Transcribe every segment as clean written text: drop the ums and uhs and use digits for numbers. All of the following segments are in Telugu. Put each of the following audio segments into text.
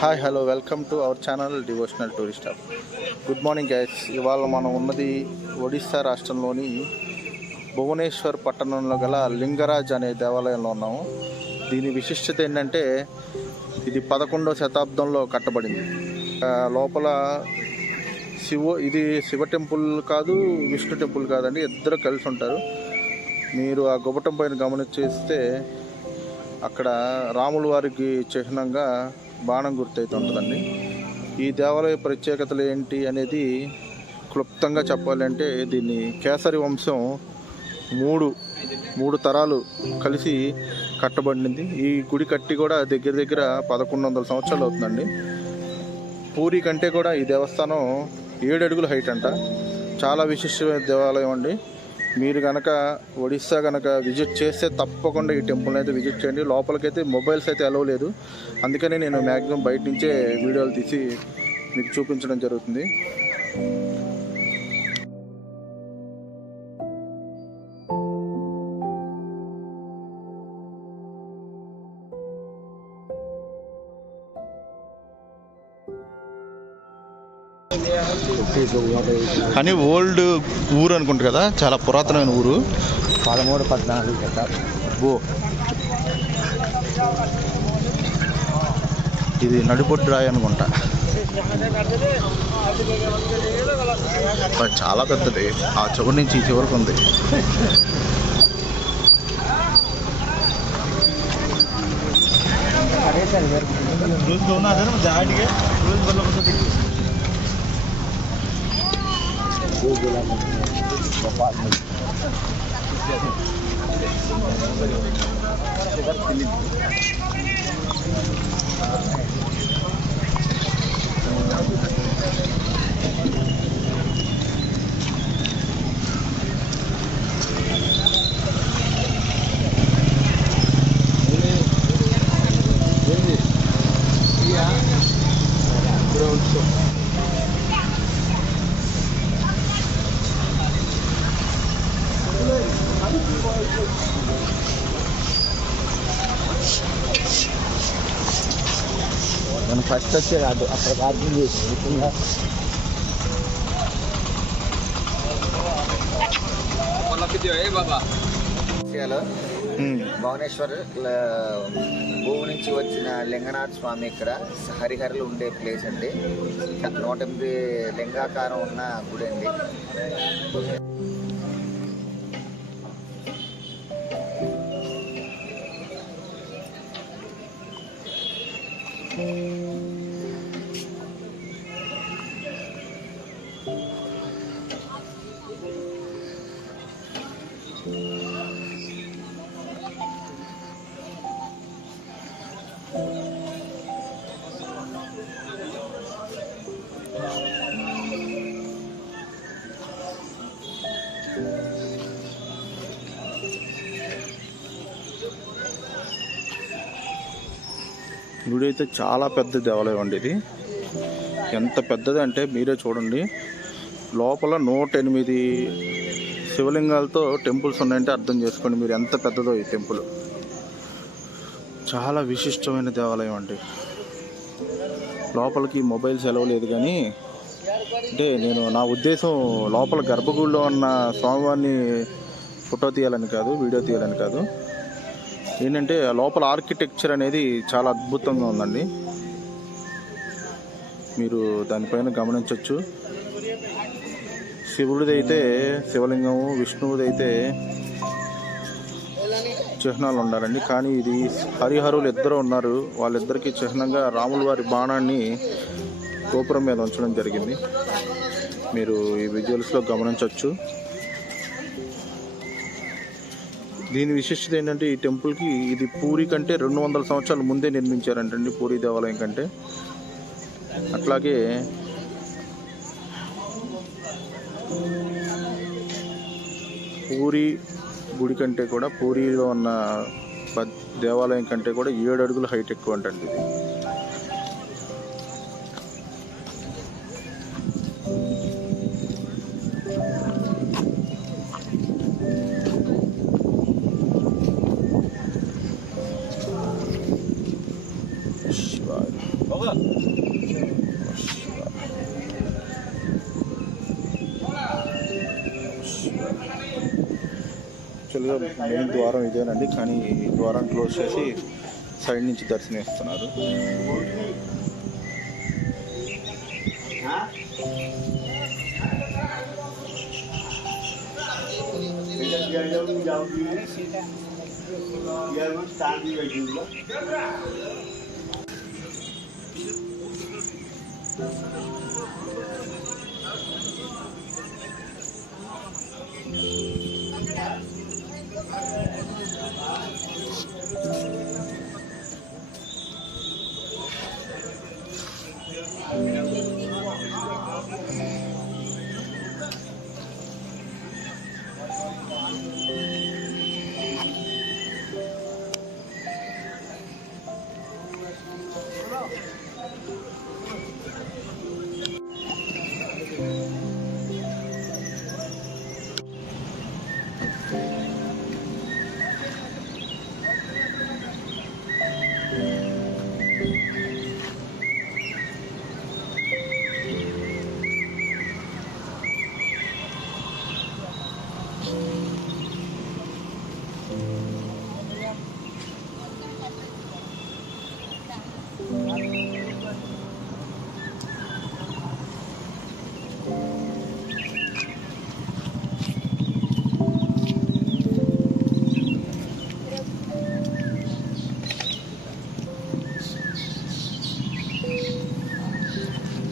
Hi hello welcome to our channel devotional tourist app. Good morning guys. ఇవాళ మనం ఉన్నది ఒడిస్సా రాష్ట్రంలోని భువనేశ్వర్ పట్టణంలో గల లింగరాజ్ అనే దేవాలయంలో ఉన్నాము. దీని విశిష్టత ఏంటంటే ఇది 11వ శతాబ్దంలో కట్టబడింది. లోపల ఇది శివ టెంపుల్ కాదు, విష్ణు టెంపుల్ కాదండి, ఇద్దరు కలిసి ఉంటారు. మీరు ఆ గుబటం పైన గమనించేస్తే అక్కడ రాముల వారికి చిహ్నంగా బాణం గుర్తయితే ఉంటుందండి. ఈ దేవాలయ ప్రత్యేకతలు ఏంటి అనేది క్లుప్తంగా చెప్పాలంటే, దీన్ని కేసరి వంశం మూడు తరాలు కలిసి కట్టబడింది. ఈ గుడి కట్టి కూడా దగ్గర దగ్గర 1100 సంవత్సరాలు అవుతుందండి. పూరి కంటే కూడా ఈ దేవస్థానం 7 అడుగుల హైట్ అంట. చాలా విశిష్టమైన దేవాలయం అండి. మీరు కనుక ఒడిస్సా కనుక విజిట్ చేస్తే తప్పకుండా ఈ టెంపుల్ని అయితే విజిట్ చేయండి. లోపలికైతే మొబైల్స్ అయితే అలవ్ లేదు, అందుకని నేను మ్యాక్సిమం బయట నుంచే వీడియోలు తీసి మీకు చూపించడం జరుగుతుంది. కానీ ఓల్డ్ ఊరు అనుకుంటా కదా, చాలా పురాతనమైన ఊరు. 13-14 ఇది నడిపొట్టు రాయి అనుకుంటా. చాలా పెద్దది, ఆ చివరి నుంచి ఈ చివరికి ఉంది. మనం ఫస్ట్ వచ్చే రాదు అక్కడ ప్రార్థన చేసి భువనేశ్వర్ భూమి నుంచి వచ్చిన లింగనాథ స్వామి ఇక్కడ హరిహరులు ఉండే ప్లేస్ అండి. 108 లింగాకారం ఉన్న గుడి అండి. గుడి అయితే చాలా పెద్ద దేవాలయం అండి. ఇది ఎంత పెద్దది అంటే మీరే చూడండి. లోపల 108 శివలింగాలతో టెంపుల్స్ ఉన్నాయంటే అర్థం చేసుకోండి మీరు ఎంత పెద్దదో ఈ టెంపుల్. చాలా విశిష్టమైన దేవాలయం అండి. లోపలికి మొబైల్స్ ఎలవ్ లేదు, కానీ అంటే నా ఉద్దేశం లోపల గర్భగుడిలో ఉన్న స్వామివారిని ఫోటో తీయాలని కాదు, వీడియో తీయాలని కాదు. ఏంటంటే లోపల ఆర్కిటెక్చర్ అనేది చాలా అద్భుతంగా ఉందండి. మీరు దానిపైన గమనించవచ్చు. శివుడిదైతే శివలింగము, విష్ణువుదైతే చిహ్నాలు ఉండాలండి. కానీ ఇది హరిహరులు ఇద్దరు ఉన్నారు, వాళ్ళిద్దరికి చిహ్నంగా రాముల వారి బాణాన్ని గోపురం మీద ఉంచడం జరిగింది. మీరు ఈ విజువల్స్లో గమనించవచ్చు. దీని విశిష్టత ఏంటంటే ఈ టెంపుల్కి ఇది పూరి కంటే 200 సంవత్సరాల ముందే నిర్మించారంటండి, పూరి దేవాలయం కంటే. అట్లాగే పూరి గుడి కంటే కూడా, పూరిలో ఉన్న దేవాలయం కంటే కూడా 7 అడుగుల హైట్ ఎక్కువ అంటండి ఇది. యాక్చువల్గా మెయిన్ ద్వారం ఇదేనండి, కానీ ఈ ద్వారం క్లోజ్ చేసి సైడ్ నుంచి దర్శనం ఇస్తున్నారు.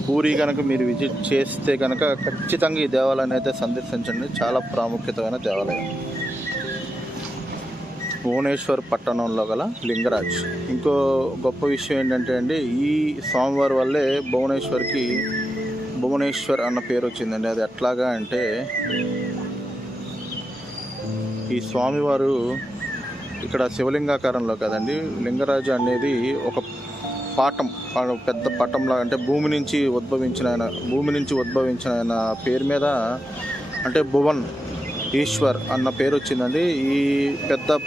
పూరి కనుక మీరు విజిట్ చేస్తే కనుక ఖచ్చితంగా ఈ దేవాలయాన్ని అయితే సందర్శించండి. చాలా ప్రాముఖ్యతమైన దేవాలయం. భువనేశ్వర్ పట్టణంలో గల లింగరాజ్. ఇంకో గొప్ప విషయం ఏంటంటే అండి, ఈ స్వామివారి వల్లే భువనేశ్వర్ అన్న పేరు వచ్చిందండి. అది ఎట్లాగా అంటే, ఈ స్వామివారు ఇక్కడ శివలింగాకారంలో కదండి, లింగరాజు అనేది ఒక పాఠం, పెద్ద పటంలా, అంటే భూమి నుంచి ఉద్భవించిన ఆయన పేరు మీద అంటే భువన్ ఈశ్వర్ అన్న పేరు వచ్చిందండి. ఈ పెద్ద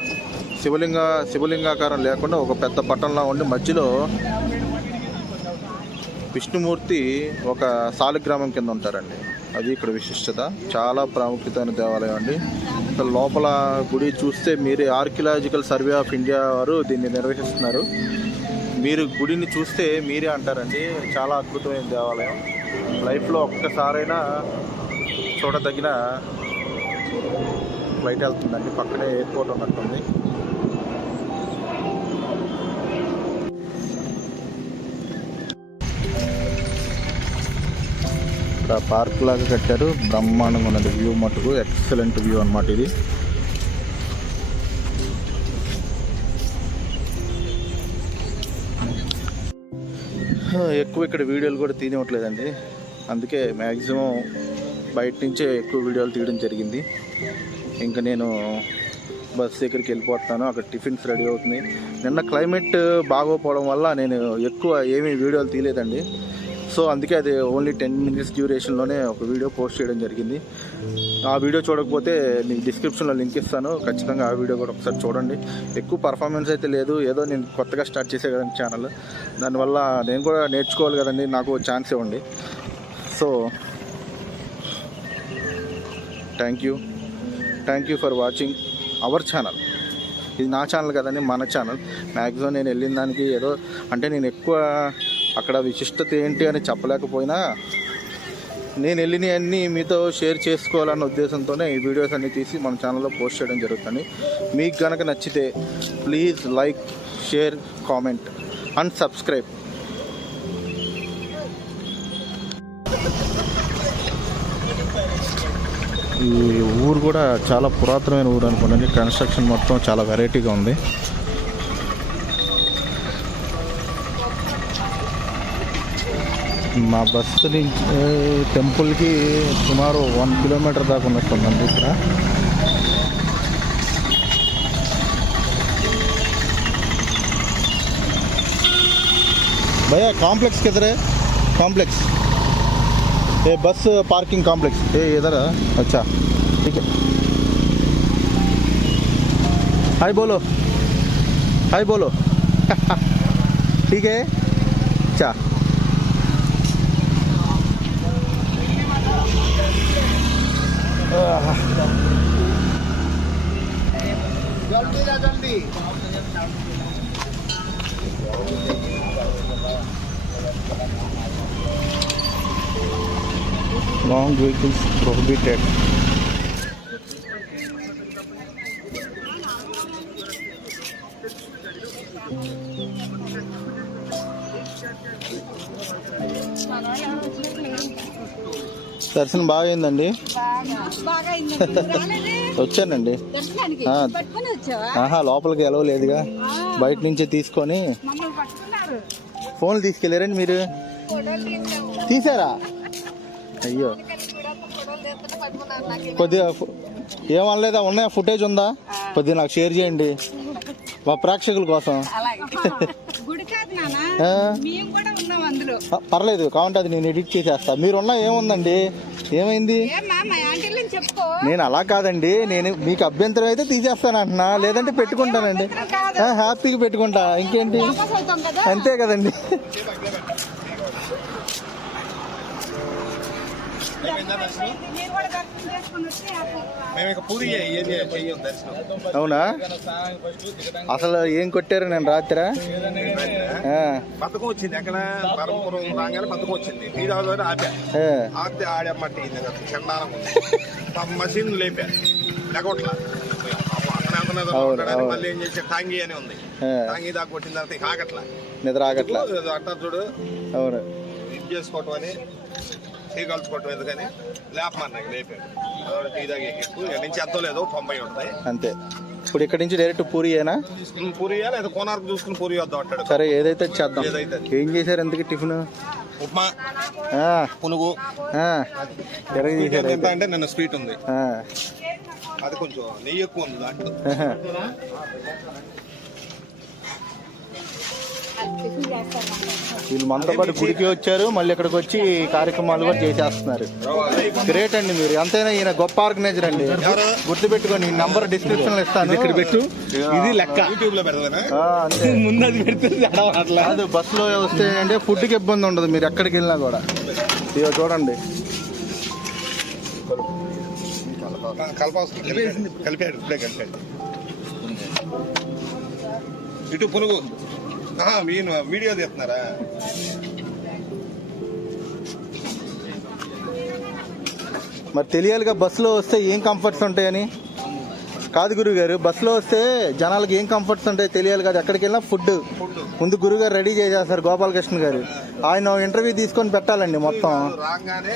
శివలింగాకారం లేకుండా ఒక పెద్ద పటంలా ఉండి మధ్యలో విష్ణుమూర్తి ఒక సాలిగ్రామం కింద ఉంటారండి. అది ఇక్కడ విశిష్టత. చాలా ప్రాముఖ్యమైన దేవాలయం అండి. లోపల గుడి చూస్తే మీరే, ఆర్కియలాజికల్ సర్వే ఆఫ్ ఇండియా వారు దీన్ని నిర్వహిస్తున్నారు. మీరు గుడిని చూస్తే మీరే అంటారండి, చాలా అద్భుతమైన దేవాలయం. లైఫ్లో ఒక్కసారైనా చూడదగిన ఫ్లైట్ వెళ్తుందండి. పక్కనే ఎయిర్పోర్ట్ ఉన్నట్టుంది. ఇక్కడ పార్క్ లాగా కట్టారు, బ్రహ్మాండంగా ఉన్నది. వ్యూ మటుకు ఎక్సలెంట్ వ్యూ అన్నమాట ఇది. ఎక్కువ ఇక్కడ వీడియోలు కూడా తీయట్లేదండి, అందుకే మ్యాక్సిమం బయట నుంచే ఎక్కువ వీడియోలు తీయడం జరిగింది. ఇంకా నేను బస్ దగ్గరికి వెళ్ళిపోతున్నాను, అక్కడ టిఫిన్స్ రెడీ అవుతుంది. నిన్న క్లైమేట్ బాగోపోవడం వల్ల నేను ఎక్కువ ఏమీ వీడియోలు తీయలేదండి. సో అందుకే అది ఓన్లీ 10 minutes డ్యూరేషన్లోనే ఒక వీడియో పోస్ట్ చేయడం జరిగింది. ఆ వీడియో చూడకపోతే మీకు డిస్క్రిప్షన్లో లింక్ ఇస్తాను, ఖచ్చితంగా ఆ వీడియో కూడా ఒకసారి చూడండి. ఎక్కువ పర్ఫార్మెన్స్ అయితే లేదు, ఏదో నేను కొత్తగా స్టార్ట్ చేసే కదండి ఛానల్, దానివల్ల నేను కూడా నేర్చుకోవాలి కదండి, నాకు ఛాన్స్ ఇవ్వండి. So thank you for watching our channel. ఇది నా ఛానల్ కదండి, మన ఛానల్. మ్యాక్సిమం నేను వెళ్ళిన దానికి ఏదో అంటే నేను ఎక్కువ అక్కడ విశిష్టత ఏంటి అని చెప్పలేకపోయినా, నేను వెళ్ళినవన్నీ మీతో షేర్ చేసుకోవాలన్న ఉద్దేశంతోనే ఈ వీడియోస్ అన్నీ తీసి మన ఛానల్లో పోస్ట్ చేయడం జరుగుతుంది. మీకు కనుక నచ్చితే please like, share, comment and subscribe. ఈ ఊరు కూడా చాలా పురాతనమైన ఊరు అనుకోండి. కన్స్ట్రక్షన్ మొత్తం చాలా వెరైటీగా ఉంది. మా బస్సు నుంచి టెంపుల్కి సుమారు 1 kilometer దాకా ఉన్నట్టుందండి ఇక్కడ. भैया कॉम्प्लेक्स किधर है? कॉम्प्लेक्स ये बस पार्किंग कॉम्प्लेक्स ये इधर है. अच्छा ठीक है. हाय बोलो ठीक है. अच्छा जल्दी ना जल्दी long vehicles prohibited. దర్శనం బాగా అయిందండి. వచ్చానండి. ఆహా లోపలికి ఎలవలేదుగా, బయట నుంచే తీసుకొని. ఫోన్లు తీసుకెళ్ళారండి మీరు? తీసారా? అయ్యో కొద్దిగా ఏమనలేదా? ఉన్నాయా? ఫుటేజ్ ఉందా? కొద్దిగా నాకు షేర్ చేయండి మా ప్రేక్షకుల కోసం. పర్లేదు, కావంటే అది నేను ఎడిట్ చేసేస్తా. మీరున్నా ఏముందండి, ఏమైంది? నేను అలా కాదండి, నేను మీకు అభ్యంతరం అయితే తీసేస్తాను అంటున్నా, లేదంటే పెట్టుకుంటానండి. హ్యాపీగా పెట్టుకుంటా, ఇంకేంటి, అంతే కదండి. అవునా? అసలు ఏం కొట్టారు నేను రాత్రి? పథకం వచ్చింది, ఎక్కడ పరమపురం రాగానే పథకం వచ్చింది. ఈ రోజు ఆడితే ఆడమ్మట్టి చండాలం మసీన్ లేపా ఎగొట్లా. మళ్ళీ ఏం చేసే టాంగీ అని ఉంది, టాంగీ దాకా కొట్టిన తర్వాత ఇక ఆగట్లా, నిద్ర ఆగట్లా అంటారు చూడు. అవును, ఇది చేసుకోవటం అని కలుసుకోవటం ఎందుకని లేపమన్నాయి, లేపాడు. టీ దాకా ఎక్కువ నుంచి ఎంతో లేదు 90 ఉంటాయి అంతే. ఇప్పుడు ఇక్కడ నుంచి డైరెక్ట్ పూరియేనా? పూరియా లేదా కోనార్కు చూసుకుని పూరి వద్దాం అంటాడు. సరే ఏదైతే చేద్దాం. ఏం చేశారు ఎందుకు టిఫిన్? ఉప్మా, పునుగు అంటే నిన్న స్వీట్ ఉంది, అది కొంచెం నెయ్యి ఎక్కువ ఉంది దాంట్లో. వీళ్ళు మనతో పాటు గుడికి వచ్చారు, మళ్ళీ ఇక్కడికి వచ్చి కార్యక్రమాలు కూడా చేసేస్తున్నారు. గ్రేట్ అండి మీరు. ఎంతైనా ఈయన గొప్ప ఆర్గనైజర్ అండి, గుర్తుపెట్టుకోండి. ఈ నంబర్ డిస్క్రిప్షన్ లో ఇస్తాను, ఇక్కడ పెట్టు. ఇది లెక్క యూట్యూబ్ లో పెడతానా? ముందు అది పెడుతుంది. అది బస్సులో వస్తే అంటే ఫుడ్కి ఇబ్బంది ఉండదు, మీరు ఎక్కడికి వెళ్ళినా కూడా. ఇదిగో చూడండి, కలిపాడు ఇప్పుడే కలిపాడు. ఇటు పునుగు మీరు వీడియో తీస్తున్నారా? మరి తెలియాలిగా బస్సులో వస్తే ఏం కంఫర్ట్స్ ఉంటాయని. కాదు గురువు గారు, బస్సులో వస్తే జనాలకు ఏం కంఫర్ట్స్ ఉంటాయి తెలియాలి కదా. ఎక్కడికి వెళ్ళినా ఫుడ్ ముందు గురువు గారు రెడీ చేసేస్తారు, గోపాలకృష్ణ గారు. ఆయన ఇంటర్వ్యూ తీసుకొని పెట్టాలండి మొత్తం. రాగానే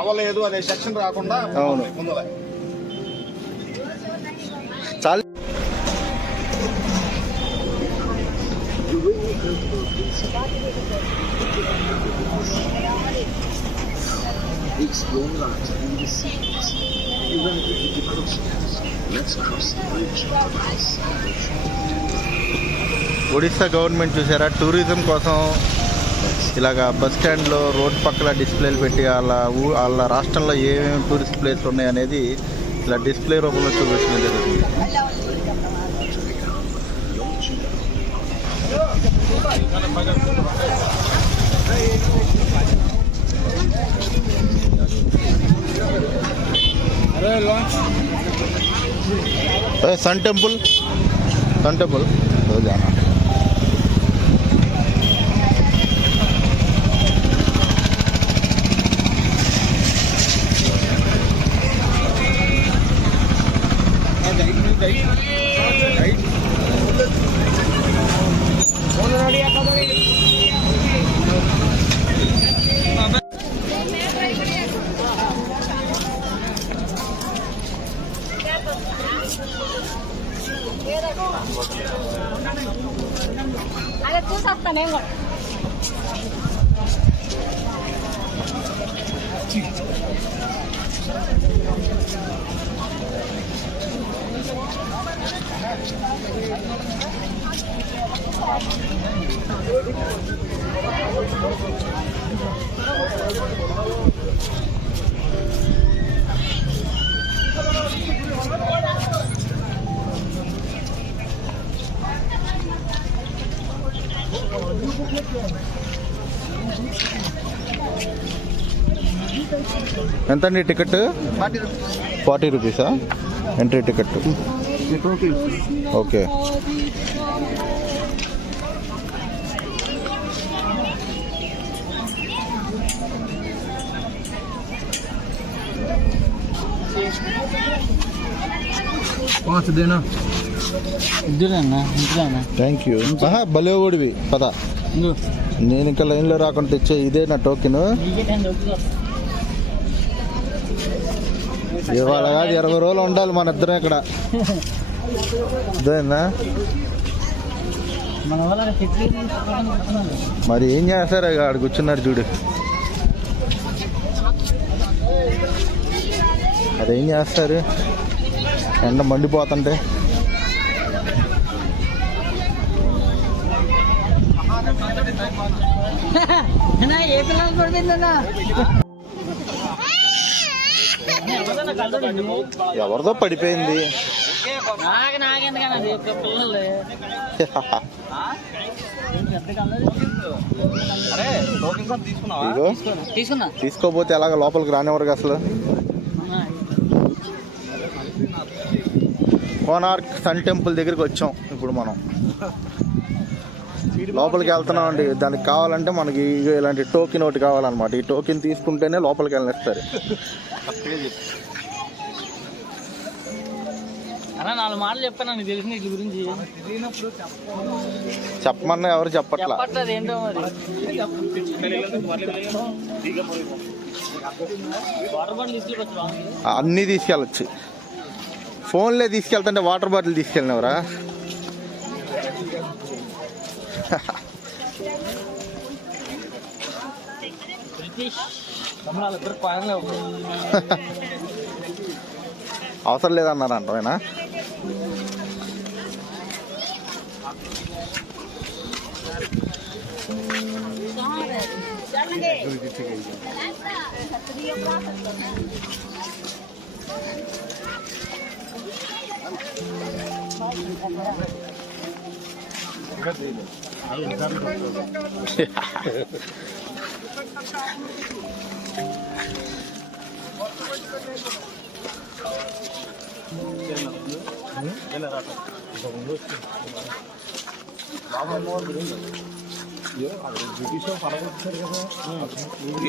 అవ్వలేదు అనే సెక్షన్ రాకుండా. అవును, చాలా. Explore light in the seas. Irrelevant devotions. Let's cross the bridge of ice. Odisha government చూసారా, టూరిజం కోసం ఇలాగా బస్ స్టాండ్లో రోడ్ పక్కల డిస్ప్లేలు పెట్టి వాళ్ళ రాష్ట్రంలో ఏమేమి టూరిస్ట్ ప్లేస్లు ఉన్నాయనేది ఇలా డిస్ప్లే రూపంలో చూపించడం జరుగుతుంది. सन टेम्पल हो जाना. ఎంత అండి టికెట్? 40 రూపీసా entry ticket? Okay. Thank you. భలే ఓడివి పద. నేను ఇంకా లైన్లో రాకుండా తెచ్చే ఇదే నా టోకెన్. ఇవాళ కాదు 20 రోజులు ఉండాలి మన ఇద్దరం ఇక్కడ. అదేనా మరి ఏం చేస్తారు? ఆడ కూర్చున్నారు చూడు. అదేం చేస్తారు ఎండ మండిపోతుంటే. ఎవరిదో పడిపోయింది. తీసుకోపోతే ఎలాగ లోపలికి రానివ్వరు అసలు. కోనార్క్ సన్ టెంపుల్ దగ్గరికి వచ్చాం ఇప్పుడు మనం. లోపలికి వెళ్తున్నాం అండి. దానికి కావాలంటే మనకి ఇలాంటి టోకెన్ ఒకటి కావాలన్నమాట. ఈ టోకెన్ తీసుకుంటేనే లోపలికి వెళ్ళనిస్తారు. 4 మాటలు చెప్పాను నీకు తెలిసిన వీటి గురించి. చెప్పమన్నా ఎవరు చెప్పట్లా. ఏంటో మరి వాటర్ బాటిల్ తీసుకెళ్ళచ్చు, అన్నీ తీసుకెళ్ళచ్చు. ఫోన్లే తీసుకెళ్తుంటే వాటర్ బాటిల్ తీసుకెళ్ళినవరా? అవసరం లేదన్నారు అంటేనా?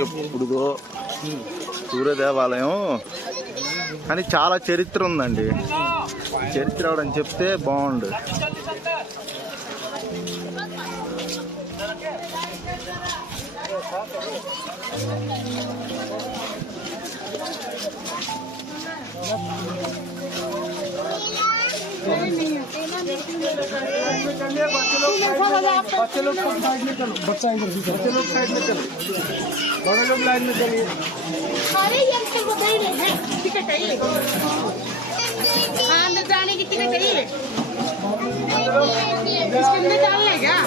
ఎప్పుడుదో సూర్య దేవాలయం కానీ చాలా చరిత్ర ఉందండి. చరిత్ర అవడం చెప్తే బాగుండు. बच्चे लोग साइड में चलो, बच्चे लोग साइड में चलो, बड़े लोग लाइन में चलिए। अरे ये अंकल बताइए है टिकट चाहिए? हाँ अंदर जाने की टिकट चाहिए? इसके अंदर डालना है क्या?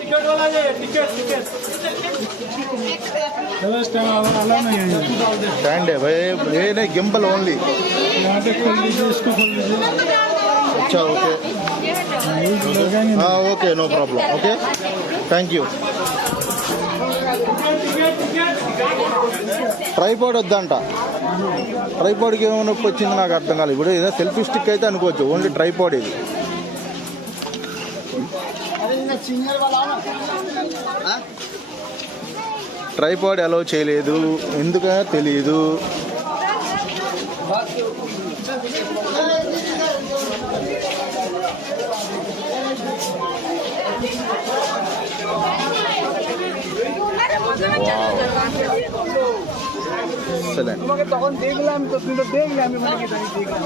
टिकट वाला है, टिकट स्टैंड है भाई, ये नहीं गिम्बल ओनली। यहाँ पे खोल लीजिए, इसको खोल लीजिए। अच्छा ओके, हाँ okay, no problem, okay, thank you. Tripod వద్దంట. ట్రైపాడ్కి ఏమో నొప్పి వచ్చింది నాకు అర్థం కాలేదు. ఇప్పుడు ఏదో సెల్ఫీ స్టిక్ అయితే అనుకోవచ్చు, ఓన్లీ ట్రైపాడ్ ఇది. ట్రైపాడ్ అలౌ చేయలేదు, ఎందుకో తెలియదు. তখন দেখলাম তো, তুই তো দেখলে আমি মানে কি দেখলাম।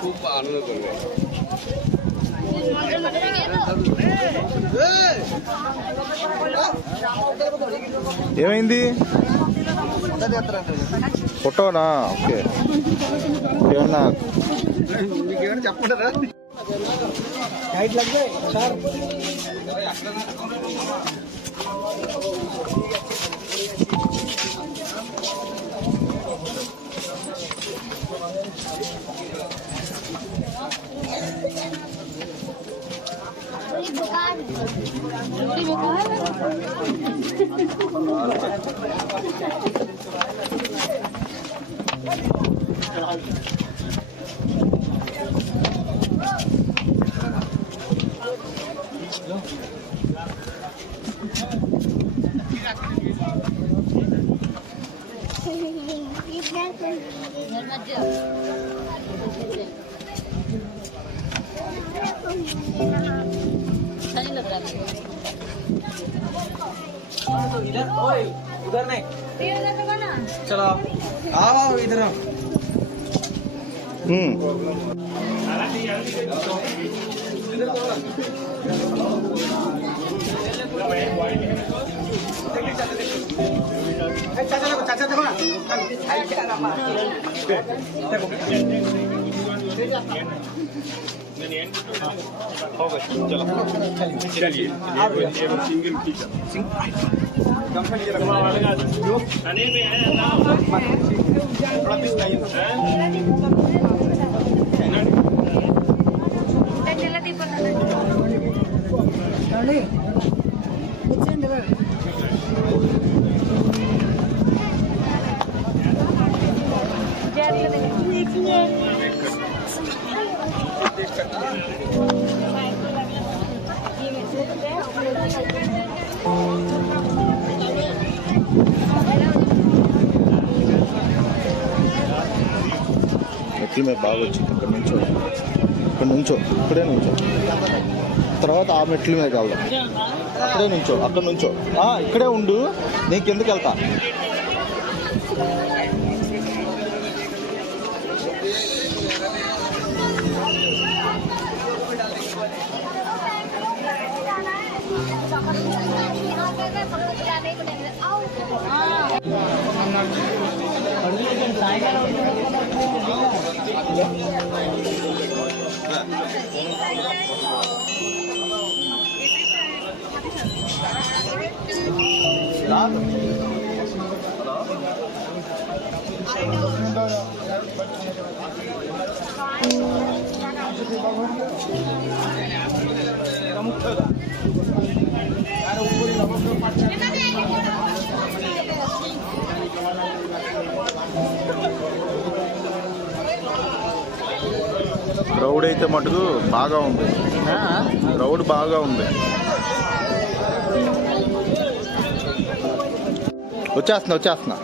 खूप आनंद करतो. ఏమైంది? ఫోటోనా? ఓకే. ఏమన్నా చెప్పంటారా? Height లగ్గే sir. उधर नहीं चलो आओ इधर चाचा देखो ना चलिए सिंगल टीचर మెట్ల మీద బాగా వచ్చింది. ఇక్కడ నుంచో ఇక్కడే నుంచో, తర్వాత ఆ మెట్ల మీద వెళ్దాం. అక్కడే నుంచో, అక్కడ నుంచో. ఇక్కడే ఉండు, నేను కిందకి వెళ్తా. క్రౌడ్ అయితే మటుకు బాగా ఉంది. క్రౌడ్ బాగా ఉంది. వచ్చేస్తున్నా.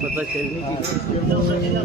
पता चलने की ना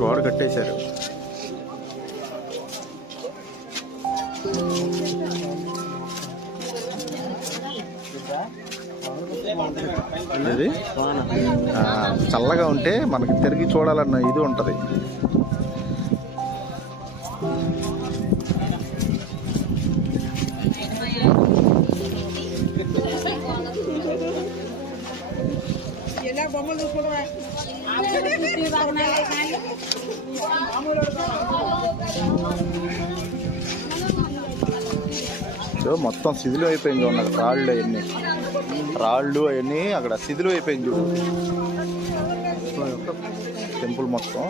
గోడ కట్టేశారు. ఇది చల్లగా ఉంటే మనకి తిరిగి చూడాలన్న ఇది ఉంటుంది. మొత్తం శిథిలం అయిపోయింది చూడండి. రాళ్ళు అవన్నీ అక్కడ శిథిలం అయిపోయింది చూడు. టెంపుల్ మొత్తం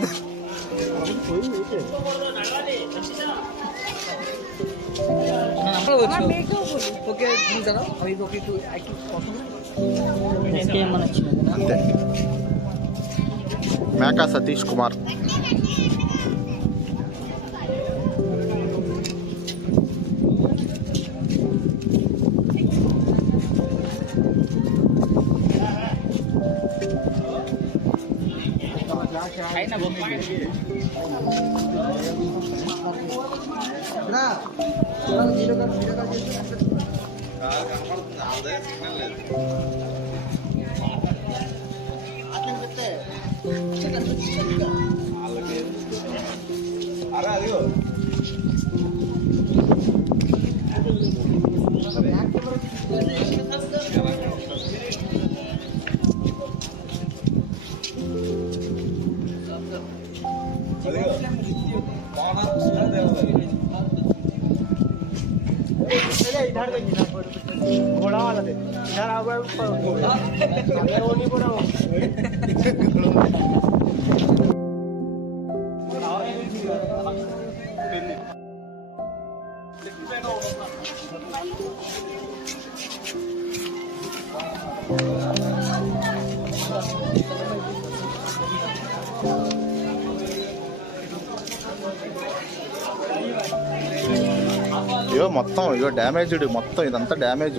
అంతే. మేకా సతీష్ కుమార్. घोड़ा वाला दे इधर आ गया ఇగో మొత్తం ఇగో డ్యామేజ్డ్, మొత్తం ఇదంతా డ్యామేజ్.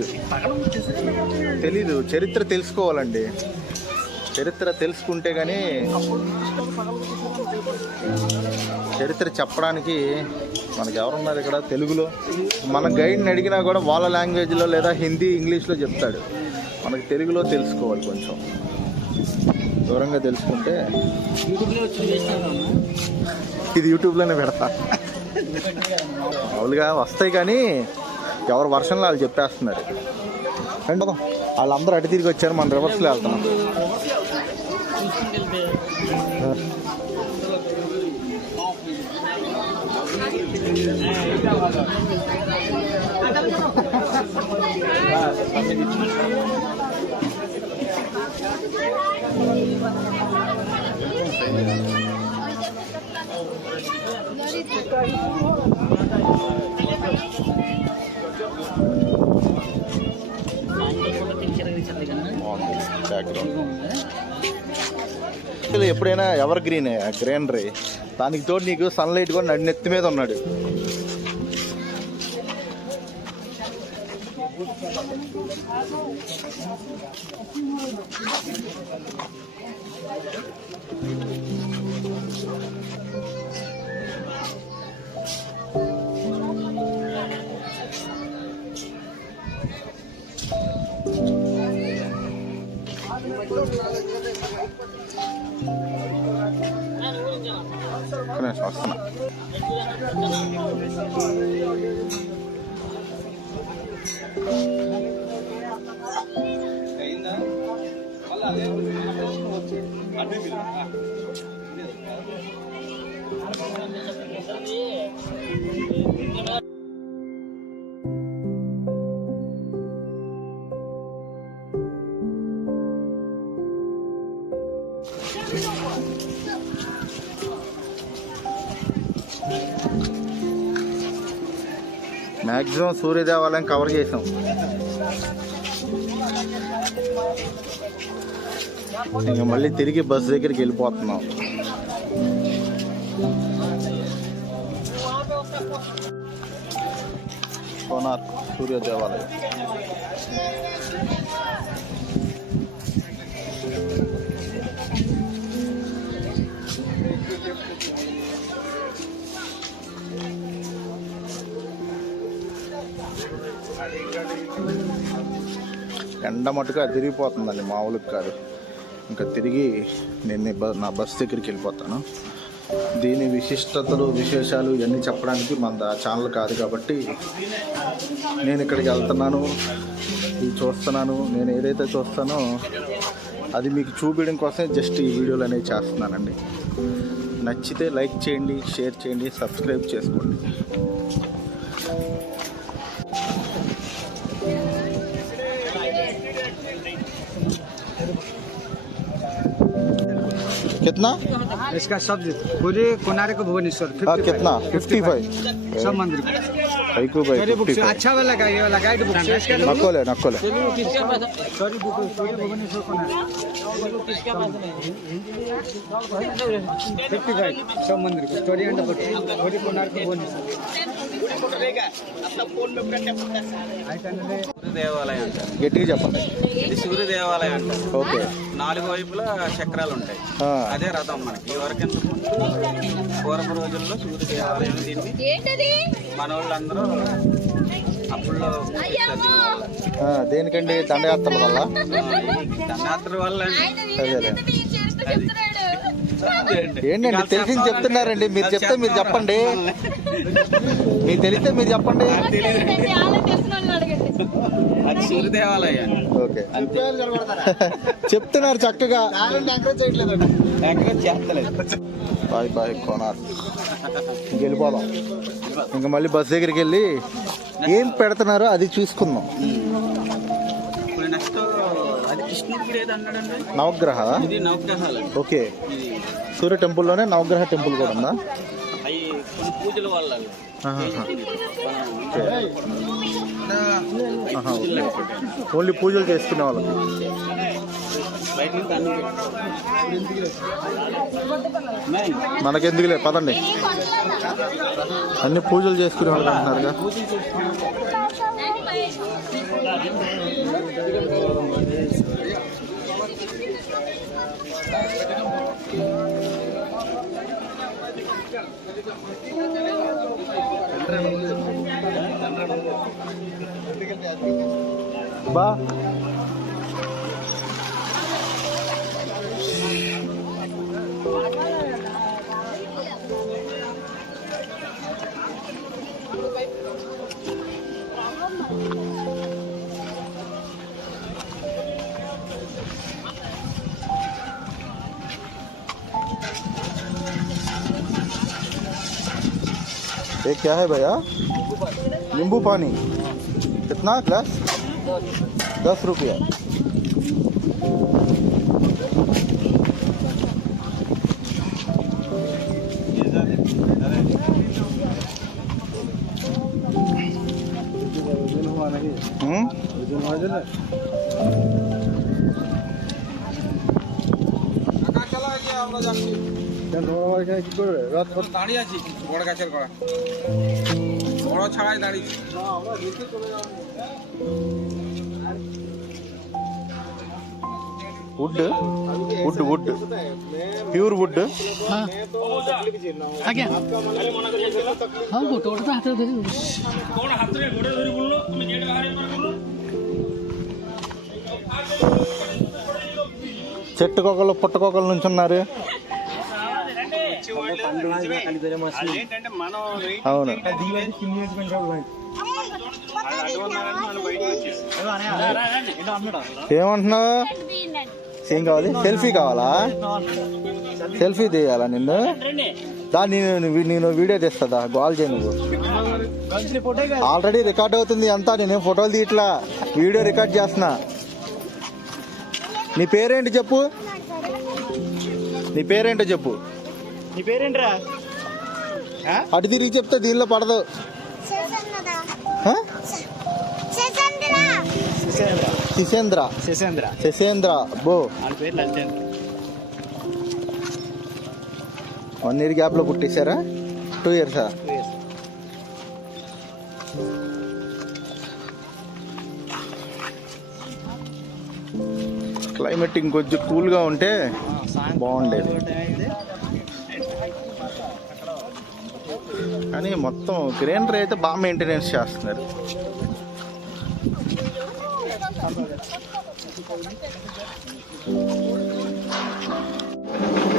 తెలీదు, చరిత్ర తెలుసుకోవాలండి. చరిత్ర తెలుసుకుంటే కానీ చరిత్ర చెప్పడానికి మనకి ఎవరున్నారు ఇక్కడ తెలుగులో. మన గైడ్ని అడిగినా కూడా వాళ్ళ లాంగ్వేజ్లో లేదా హిందీ ఇంగ్లీష్లో చెప్తాడు. మనకి తెలుగులో తెలుసుకోవాలి, కొంచెం దూరంగా తెలుసుకుంటే. ఇది యూట్యూబ్లోనే పెడతా. మామూలుగా వస్తాయి కానీ ఎవరు వర్షంలో వాళ్ళు చెప్పేస్తున్నారు. రండి వాళ్ళందరూ అటు తిరిగి వచ్చారు, మన రివర్స్లో వెళ్తున్నాం. ఎప్పుడైనా ఎవర్ గ్రీనే గ్రీనరీ. దానికి తోడు నీకు సన్లైట్ కూడా నెత్తి మీద ఉన్నాడు. వస్తున్నా. మ్యాక్సిమం సూర్య దేవాలయం కవర్ చేసాం. ఇంకా మళ్ళీ తిరిగి బస్ దగ్గరికి వెళ్ళిపోతున్నాం. కోనార్క్ సూర్య దేవాలయం. ఎండ ఎండ మటుగా తిరిగిపోతుందండి, మామూలుగా కాదు. ఇంకా తిరిగి నేను నా బస్ దగ్గరికి వెళ్ళిపోతాను. దీని విశిష్టతలు విశేషాలు ఇవన్నీ చెప్పడానికి మన ఛానల్ కాదు కాబట్టి నేను ఇక్కడికి వెళ్తున్నాను, ఇది చూస్తున్నాను. నేను ఏదైతే చూస్తానో అది మీకు చూపించడం కోసమే జస్ట్ ఈ వీడియోలు అనేవి చేస్తున్నానండి. నచ్చితే లైక్ చేయండి, షేర్ చేయండి, సబ్స్క్రైబ్ చేసుకోండి. कितना? इसका सब पूरे कोणार्क भुवनेश्वर हाँ, कितना? 55 सब मंदिर को। ఐకు బై सॉरी बुक से अच्छा वाला का ये वाला गाइड बुक से इसका నక్కోలే सॉरी बुक पूरे भुवनेश्वर कोणार्क 55 सब मंदिर को स्टोरी एंड पूरे कोणार्क भुवनेश्वर దేవాలయం అంటారు. గట్టిగా చెప్పండి. ఇది సూర్య దేవాలయం అంటారు. ఓకే. 4 వైపులా చక్రాలు ఉంటాయి. అదే రథం మనకి. ఈ వరకు పూర్వ రోజుల్లో సూర్య దేవాలయం దీన్ని మన వాళ్ళందరూ అప్పుల్లో దేనికండి? దండయాత్రల వల్ల? దండయాత్ర వల్ల అదేలే. ఏంటండి తెలిసింది చెప్తున్నారండి, మీరు చెప్తే మీరు చెప్పండి, మీకు తెలిస్తే మీరు చెప్పండి. అది సూర్య దేవాలయం. ఓకే, చెప్తున్నారు చక్కగా. ఎంకరేజ్ చేస్తలేదు. Bye bye Konark. వెళ్ళిపోదాం. ఇంకా మళ్ళీ బస్ దగ్గరికి వెళ్ళి ఏం పెడుతున్నారో అది చూసుకుందాం. ఇప్పుడు నెక్స్ట్ అది కృష్ణుడికి ఏది అన్నాడండి? నవగ్రహ. ఇది నవగ్రహాలు. ఓకే. సూర్య టెంపుల్లోనే నవగ్రహ టెంపుల్ కూడా ఉందా? అవి కొన్ని పూజల వల్ల ఓన్లీ పూజలు చేసుకునే వాళ్ళకి. బయట నుంచి మనకెందుకులే పదండి. అన్ని పూజలు చేసుకునే వాళ్ళకి అంటున్నారుగా. బా ये क्या है भैया? नींबू पानी कितना ग्लास? 10 रुपया. দাঁড়িয়ে আছি বড় গাছের গোড়া, বড় ছাড়াই দাঁড়িয়েছি। Wood wood wood pure wood. আগে হ্যাঁ গোটা ওটা হাতে ধরে చెట్టుకొకలు పుట్టకొకలు నుంచి ఉన్నారు. అవును. ఏమంటున్నావు? ఏం కావాలి? సెల్ఫీ కావాలా? సెల్ఫీ తీయాలా నిన్ను? దాన్ని నేను వీడియో తీస్తుందా? గోల్ చేయి నువ్వు. ఆల్రెడీ రికార్డ్ అవుతుంది అంతా. నేనేం ఫోటోలు తీయట్లా, వీడియో రికార్డ్ చేస్తున్నా. నీ పేరేంటి చెప్పు? నీ పేరేంటో చెప్పు. నీ పేరేంట్రా? అటు తిరిగి చెప్తే దీనిలో పడదు. శిశేంద్ర. శశేంద్ర. శశేంద్ర బో. 1 year గ్యాప్ లో పుట్టేశారా? 2 years. క్లైమేట్ ఇంకొంచెం కూల్గా ఉంటే బాగుండేది. కానీ మొత్తం గ్రీనరీ అయితే బాగా మెయింటెనెన్స్ చేస్తున్నారు.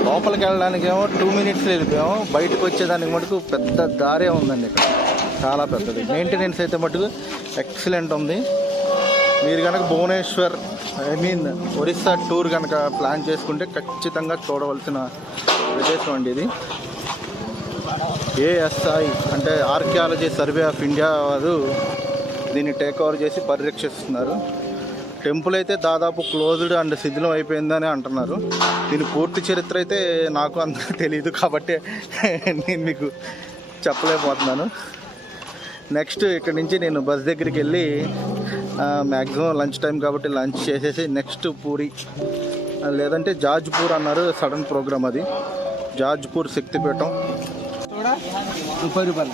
లోపలికి వెళ్ళడానికి ఏమో 2 minutes వెళ్ళిపోయాము. బయటకు వచ్చేదానికి మటుకు పెద్ద దారే ఉందండి ఇక్కడ, చాలా పెద్దది. మెయింటెనెన్స్ అయితే మటుకు ఎక్సలెంట్ ఉంది. మీరు కనుక భువనేశ్వర్ ఒరిస్సా టూర్ కనుక ప్లాన్ చేసుకుంటే ఖచ్చితంగా చూడవలసిన ప్రదేశం అండి ఇది. ASI అంటే ఆర్కియాలజీ సర్వే ఆఫ్ ఇండియా వారు దీన్ని టేక్ ఓవర్ చేసి పరిరక్షిస్తున్నారు. టెంపుల్ అయితే దాదాపు క్లోజ్డ్ అండ్ శిథిలం అయిపోయిందని అంటున్నారు. దీని పూర్తి చరిత్ర అయితే నాకు అంత తెలియదు కాబట్టి నేను మీకు చెప్పలేకపోతున్నాను. నెక్స్ట్ ఇక్కడ నుంచి నేను బస్ దగ్గరికి వెళ్ళి మ్యాక్సిమం లంచ్ టైం కాబట్టి లంచ్ చేసేసి నెక్స్ట్ పూరి లేదంటే జాజ్పూర్ అన్నారు, సడన్ ప్రోగ్రామ్ అది. జాజ్పూర్ శక్తిపీఠం. ₹30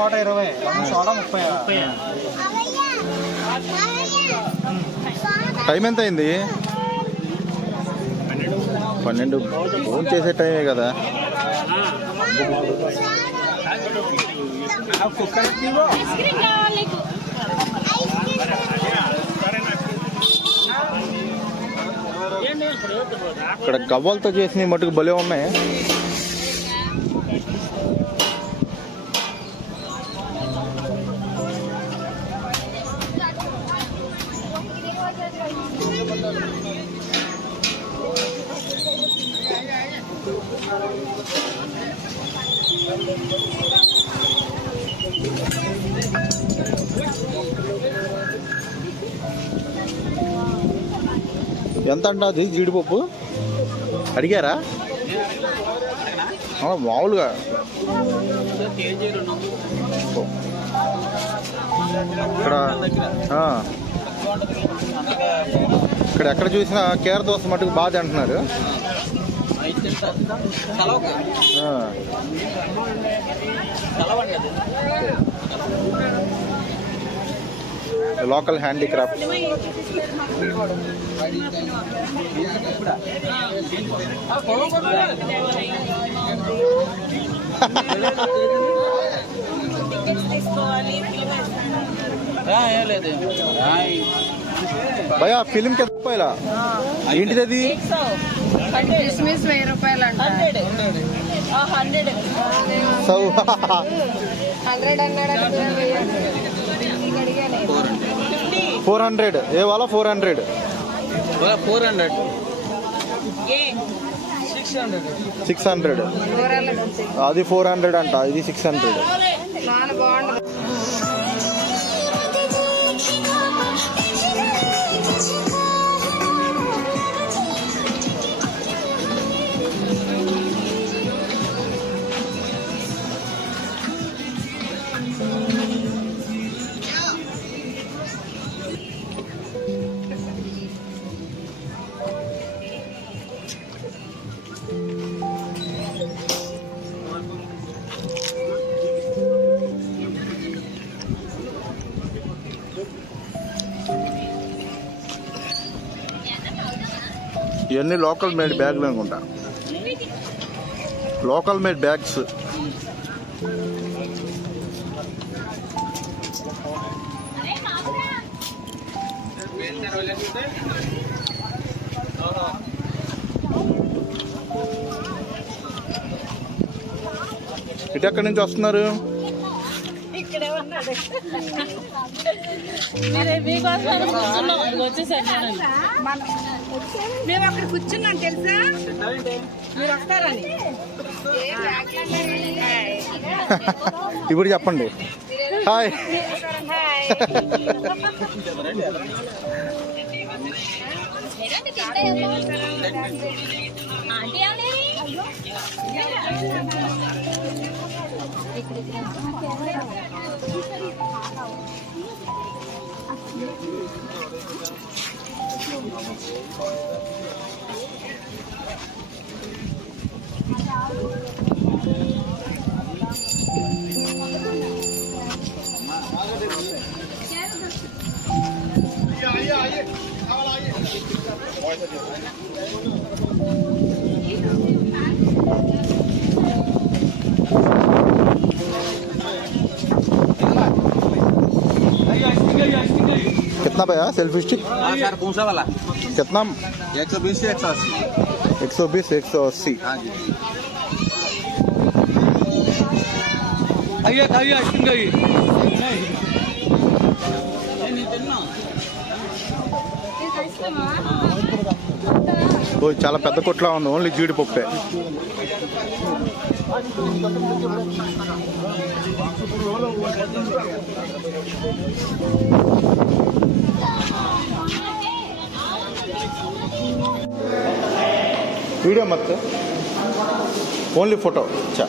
వాటర్ 20 సోడా 30. టైం ఎంత అయింది? 12. ఫోన్ చేసే టైమే కదా. ఐస్క్రీమ్ కావాలి నీకు. ఇక్కడ గవ్వలతో చేసినవి మటుకు భలే ఉన్నాయి. ఎంత అంట అది జీడిపప్పు? అడిగారా? మామూలుగా ఇక్కడ ఎక్కడ చూసినా కేర దోశ మటుకు బాగా అంటున్నారు. Local handicraft. భయ ఫిలిం కి రూపాయల ఏంటిది అది? కిస్మిస్ ₹1000 అంట. 400 ఏ వాళ్ళ 400 600 అది 400 అంట, ఇది 600. ఇవన్నీ లోకల్ మేడ్ బ్యాగ్లు అనుకుంటా, లోకల్ మేడ్ బ్యాగ్స్. ఇటు ఎక్కడి నుంచి వస్తున్నారు? మేము అక్కడ కూర్చున్నాం తెలుసా, మీరు వస్తారని. ఇప్పుడు చెప్పండి. హాయ్. कितना भैया सेल्फी स्टिक? हाँ सर, कौन सा वाला? कितना? 120 से 180। 120 180। हाँ जी। खाइए खाइए आइसक्रीम खाइए। ఓ చాలా పెద్ద కొట్లా ఉంది, ఓన్లీ జీడిపప్పే. వీడియో ಮತ್ತೆ ఓన్లీ ఫోటో చా.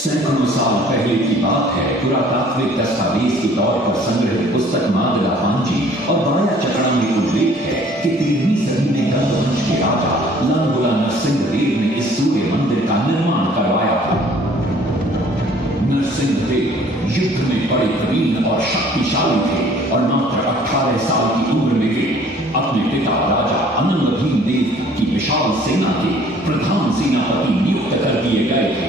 सैकड़ों साल पहले की बात है। पुरातात्विक दस्तावेज के तौर पर संग्रहित पुस्तक मादला भांजी और बाया चकड़ा में उल्लेख है कि 13वीं सदी में गंगवंश के राजा लांगुला नरसिंह देव ने इस सूर्य मंदिर का निर्माण करवाया था। नरसिंह देव युद्ध में बड़े प्रवीण और शक्तिशाली थे और मात्र 18 साल की उम्र में वे अपने पिता राजा अनंगभीम देव की विशाल सेना के प्रधान सेनापति नियुक्त कर दिए गए थे।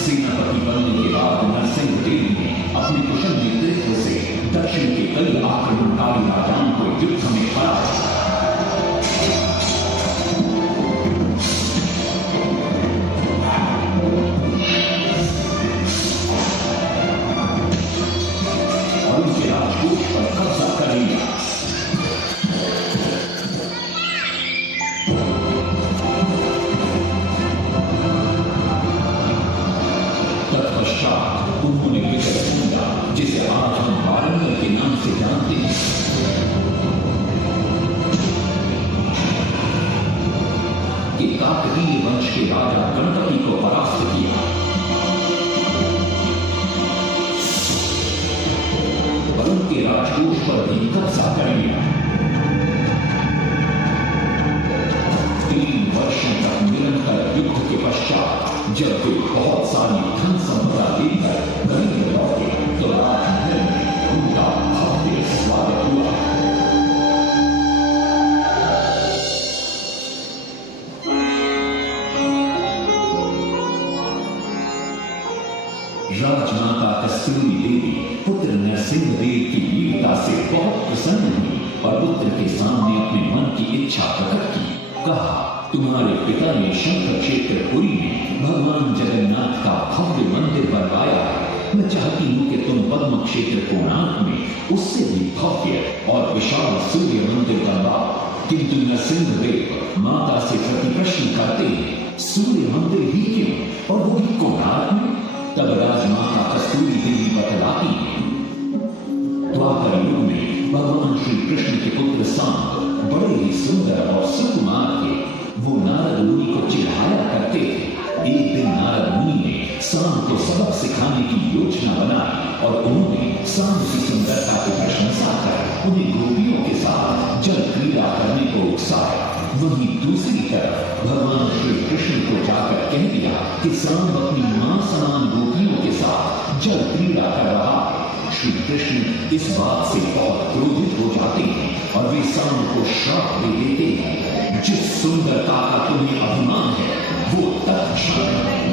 सेनापति बनने के बाद नरसिंह देव ने अपने कुशल नेतृत्व से दक्षिण के कई आक्रमणकारी राजाओं को युद्ध में हराया। और उनके राजकोट पर कब्जा कर लिया। तत्पश्चात उन्होंने विजय ढूंढा जिसे आज हम वारंगल के नाम से जानते हैं। कि काकतीय वंश के राजा गणपति को परास्त किया। वन के राजकोष पर भी कब्जा कर लिया। 3 वर्षों तक निरंतर युद्ध के पश्चात जब वे बहुत सारी धन संपदा लेकर घर में लौटे तो राजमहल में उनका भव्य स्वागत हुआ। राजमाता कस्तूरी देवी पुत्र नरसिंह देव की वीरता से बहुत प्रसन्न हुई और पुत्र के सामने अपने मन की इच्छा प्रकट की। कहा, तुम्हारे पिता ने शंकर क्षेत्र पुरी में भगवान जगन्नाथ का भव्य मंदिर बनवाया है। मैं चाहती हूँ कि तुम पद्म क्षेत्र कोणार्क में उससे भी भव्य और विशाल सूर्य मंदिर बनवाओ। किंतु नरसिंह देव माता से प्रति प्रश्न करते हैं, सूर्य मंदिर ही क्यों और वो भी कोणार्क में? तब राजमाता कस्तूरी देवी बतलाती है, द्वापर युग में भगवान श्री कृष्ण के पुत्र सांब बड़े ही सुंदर और सुकुमार थे। वो नारद मुनि को चिढ़ाया करते थे। एक दिन नारद मुनि ने सांब को सबक सिखाने की योजना बनाई और उन्होंने सांब की सुंदरता की प्रशंसा कर उन्हें गोपियों के साथ जल क्रीड़ा करने को उकसाया। वहीं दूसरी तरफ भगवान श्री कृष्ण को जाकर कह दिया कि सांब अपनी मां समान गोपियों के साथ जल क्रीड़ा कर रहा है। श्री कृष्ण इस बात से बहुत क्रोधित हो जाते हैं और वे सांब को श्राप दे देते हैं, जिस सुंदरता का तुम्हें अभिमान है वो तत्क्षण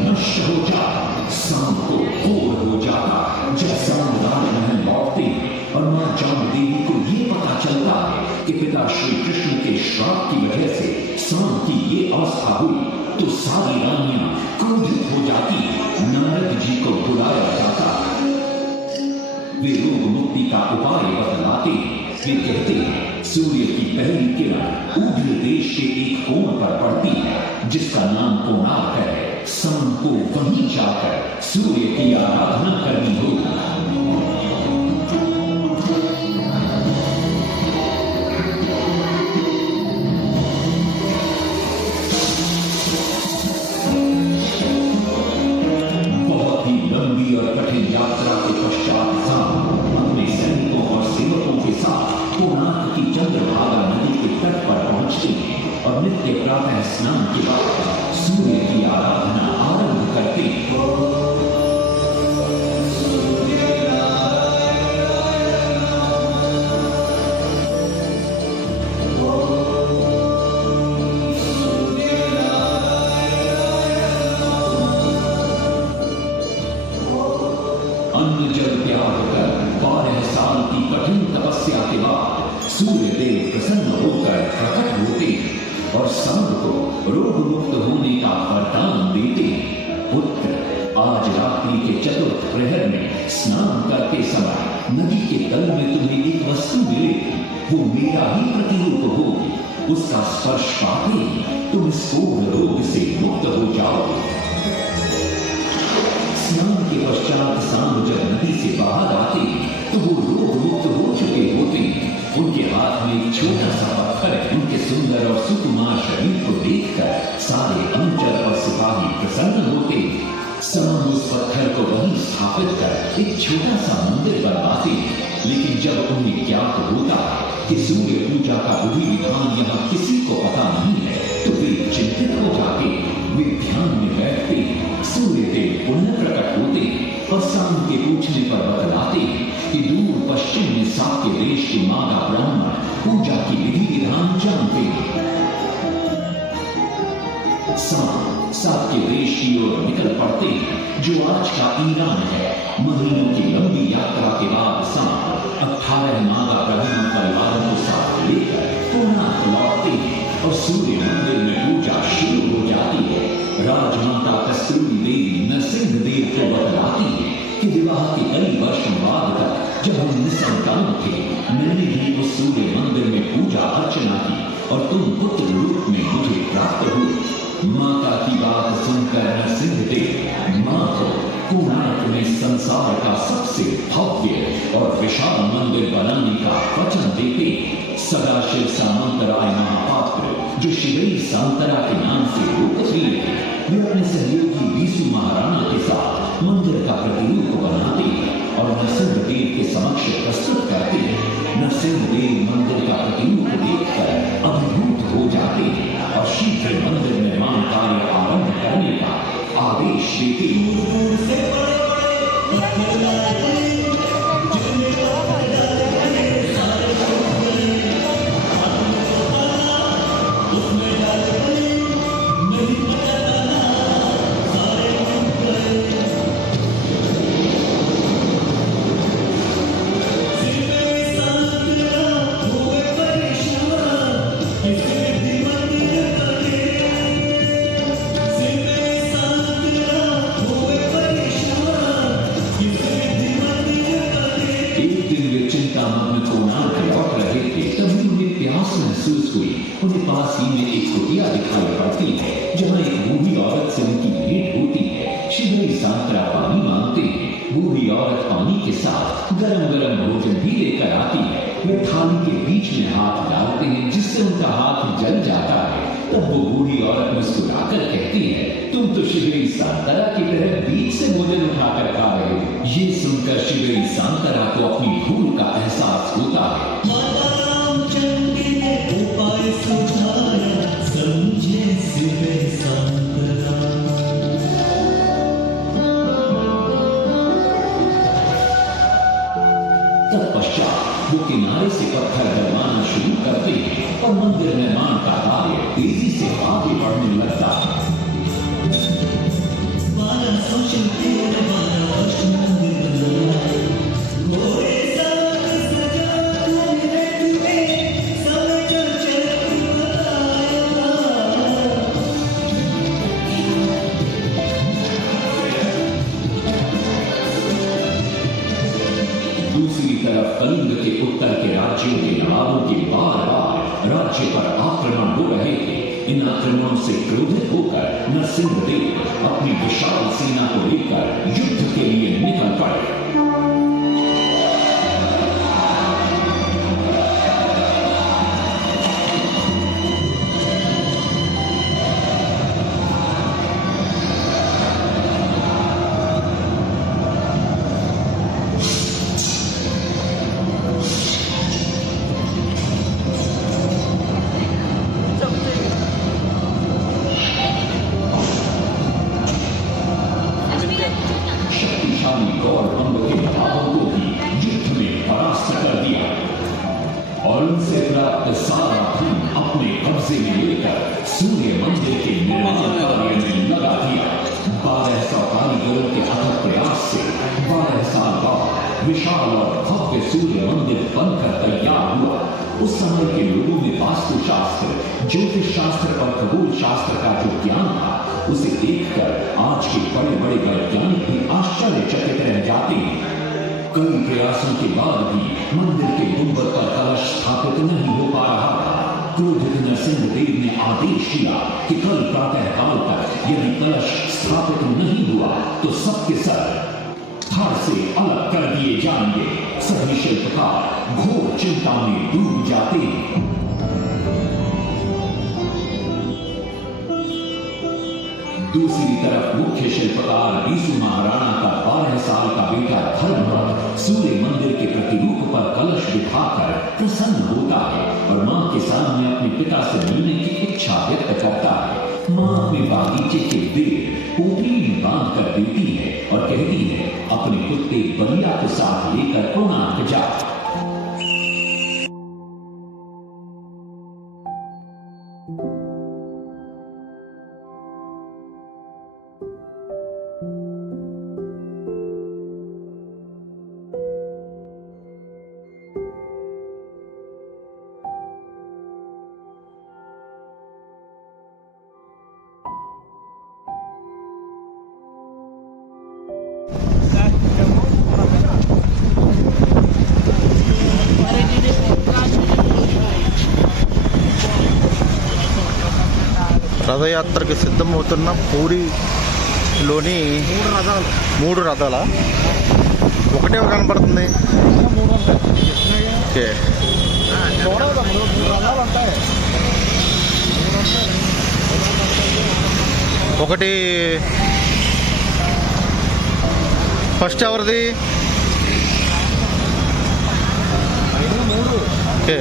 नष्ट हो जाता। सांब को घोर हो जाता जब सांब राजमहल लौटते हैं और मां जाम देवी को ये पता चलता है कि पिता श्री कृष्ण के श्राप की वजह से सांब की ये अवस्था हुई तो सारी रानियां क्रोधित हो जाती। नारद जी को बुलाया जाता। वे रोग मुक्ति का उपाय बतलाते हैं। वे कहते हैं, सूर्य की पहली किरण उग्र देश के एक कोण पर पड़ती है जिसका नाम कोणार्क है। सांब को वहीं जाकर सूर्य की आराधना करनी होगी। और नित्य प्रातः स्नान के बाद सूर्य की आराधना आरंभ करते हैं। अन्न जल त्याग कर 12 साल की कठिन तपस्या के बाद सूर्य देव प्रसन्न होकर प्रकट होते हैं और सांब को रोग मुक्त होने का वरदान देते हैं। पुत्र, आज रात्रि के चतुर्थ प्रहर में स्नान करते समय नदी के तल में तुम्हें एक वस्तु मिलेगी। वो मेरा ही प्रतिरूप होगी। उसका स्पर्श पाते ही तुम इस कोढ़ रोग से मुक्त हो जाओगे। स्नान के पश्चात सांब जब नदी से बाहर आते तो वो रोग मुक्त हो चुके होते हैं। उनके हाथ में एक छोटा सा पत्थर है। उनके सुंदर और सुकुमार शरीर को देखकर सारे अनुचर और सिपाही प्रसन्न होते हैं। सांब उस पत्थर को वहीं स्थापित कर एक छोटा सा मंदिर बनवाते हैं। लेकिन जब उन्हें ज्ञात होता है कि सूर्य पूजा का विधि विधान यहाँ किसी को पता नहीं है तो वे चिंतित हो जाते हैं। वे ध्यान में बैठते हैं। सूर्य देव पुनः प्रकट होते हैं और सांब के पूछने पर बतलाते हैं कि दूर पश्चिम में साक्य देश के मागा ब्राह्मण पूजा की विधि विधान जानते हैं। सांब साक्य देश की ओर निकल पड़ते हैं जो आज का ईरान है। महीनों की लंबी यात्रा के बाद सांब 18 मागा ब्राह्मण परिवारों को साथ लेकर कोणार्क लौटते हैं और सूर्य मंदिर में पूजा शुरू हो जाती है। राजमाता कस्तूरी देवी नरसिंह देव को बतलाती है कि विवाह के कई वर्षों बाद तक जब हम निसंतान थे मैंने भी उस सूर्य मंदिर में पूजा अर्चना की और तुम पुत्र रूप में मुझे प्राप्त हुए। माता की बात सुनकर नरसिंह देव मां को कोणार्क में संसार का सबसे भव्य और विशाल मंदिर बनाने का वचन देते। सदाशिव सामंतराय महापात्र जो शिवई सांतरा के नाम से समक्ष प्रस्तुत करते हैं। नरसिंहदेव मंदिर का प्रतिरूप देखकर अभिभूत हो जाते हैं और शीघ्र मंदिर निर्माण कार्य आरंभ करने का आदेश देते हैं। उन्हें पास ही में एक कुटिया दिखाई पड़ती है जहाँ एक बूढ़ी औरत से उनकी भेंट होती है। शीघ्र ही सांतरा पानी मांगते हैं। बूढ़ी औरत पानी के साथ गरम गरम भोजन भी लेकर आती है। वे थाली के बीच में हाथ डालते हैं जिससे उनका हाथ जल जाता है। तब वो बूढ़ी औरत मुस्कुराकर कहती है, तुम तो शीघ्र ही सांतरा की तरह बीच से भोजन उठाकर खा रहे हो। ये सुनकर शीघ्र ही सांतरा को अपनी भूल का एहसास होता है। तत्पश्चात वो किनारे से पत्थर डलवाना शुरू करते हैं और मंदिर निर्माण का कार्य तेजी से आगे बढ़ने लगता है। दूसरी तरफ कलिंग के उत्तर के राज्यों के नवाबों के बार बार राज्य पर आक्रमण हो रहे थे। इन आक्रमणों से क्रोधित होकर नरसिंहदेव अपनी विशाल सेना को लेकर युद्ध के लिए निकल पड़े। शक्तिशाली गौरवंब के भावों को भी युद्ध में परास्त कर दिया और उनसे प्राप्त सारा धन अपने कब्जे में लेकर सूर्य मंदिर के निर्माण कार्य में लगा दिया। 1200 कारीगरों के अथक प्रयास से 12 साल बाद विशाल और भव्य सूर्य मंदिर बनकर तैयार हुआ। उस समय के लोगों में वास्तु शास्त्र, ज्योतिष शास्त्र और खगोल शास्त्र का जो ज्ञान था उसे देखकर आज के बड़े बड़े वैज्ञानिक भी आश्चर्यचकित रह जाते हैं। कई प्रयासों के बाद भी मंदिर के गुंबद पर कलश स्थापित नहीं हो पा रहा था। क्रोधित नरसिंहदेव ने आदेश दिया कि कल प्रातः काल तक यदि कलश स्थापित नहीं हुआ तो सबके सब धड़ से अलग कर दिए जाएंगे। सभी शिल्पकार घोर चिंता में डूब जाते हैं। दूसरी तरफ मुख्य शिल्पकार बीसू महाराणा का 12 साल का बेटा धर्मव्रत सूर्य मंदिर के प्रतिरूप पर कलश बिठाकर प्रसन्न होता है और मां के सामने अपने पिता से मिलने की इच्छा व्यक्त करता है। मां अपने बागीचे के बेर पोटली में बांध कर देती है और कहती है, अपने कुत्ते बलिया को साथ लेकर कोणार्क जा। రథయాత్రకు సిద్ధమవుతున్న పూరిలోని 3 రథాల ఒకటే కనబడుతుంది. ఓకే, ఒకటి ఫస్ట్ ఎవరిది? ఓకే.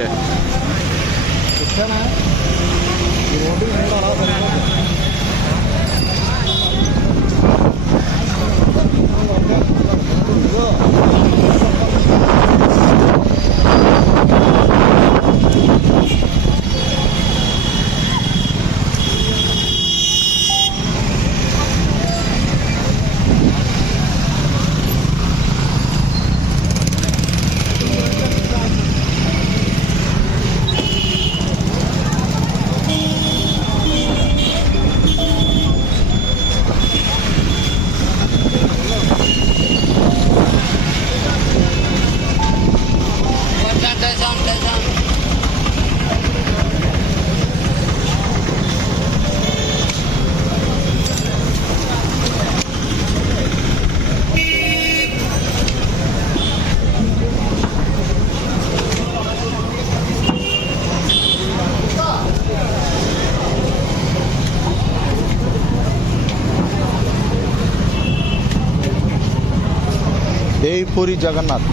జై పూరి జగన్నాథ్.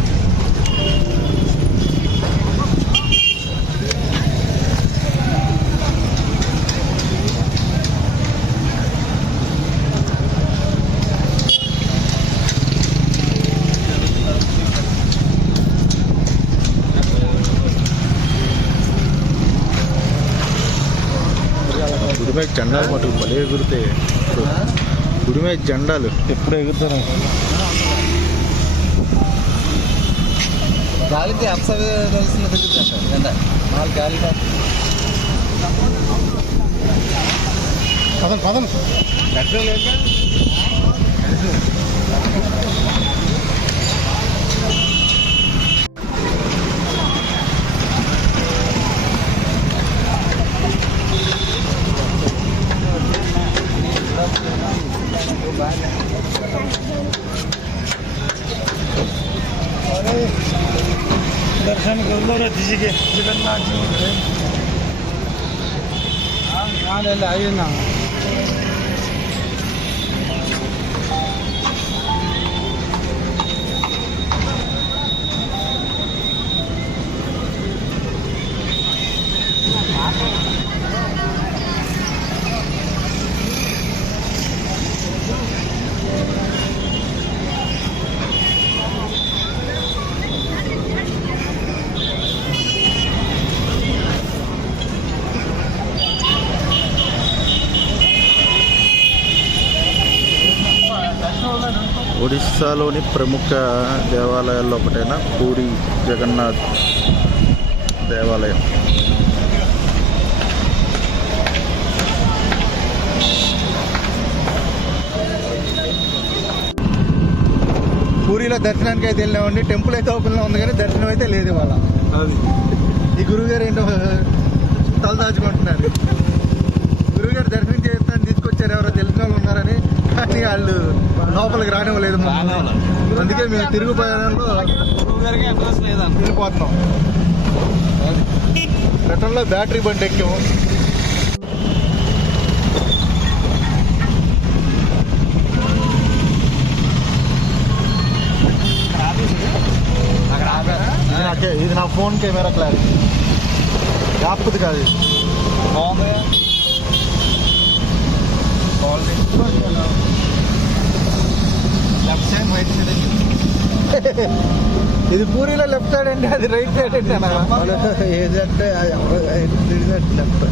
గుడి మీద జెండాలు మటుకు భలే ఎగురుతాయి. గుడి మీద జెండాలు ఎప్పుడు ఎగురుతారు. గాలికి గాలి పదం పదం दर्शन कर लो रे जी के जगन्नाथ जी यहाँ ले आइए ना. ఒడిస్సాలోని ప్రముఖ దేవాలయాల్లో ఒకటైన పూరి జగన్నాథ్ దేవాలయం. పూరిలో దర్శనానికి అయితే వెళ్ళామండి. టెంపుల్ అయితే ఓపెన్లో ఉంది కానీ దర్శనం అయితే లేదు ఇవాళ. ఈ గురువుగారు ఏంటో తలదాచుకుంటున్నారు. గురువుగారు దర్శనం చేస్తాను తీసుకొచ్చారు, ఎవరో తెలిసిన వాళ్ళు ఉన్నారని, కానీ వాళ్ళు లోపలికి రానివ్వలేదు. అందుకే మేము తిరుగు ప్రయాణంలో వెళ్ళిపోతున్నాం. రిటర్న్లో బ్యాటరీ బండి ఎక్కాము. ఇది నా ఫోన్ కెమెరా క్లారిటీ యాప్ది కాదు. ఇది పూరిలో లెఫ్ట్ సైడ్ అండి, అది రైట్ సైడ్ అండి అన్న. ఏదంటే లెఫ్ట్.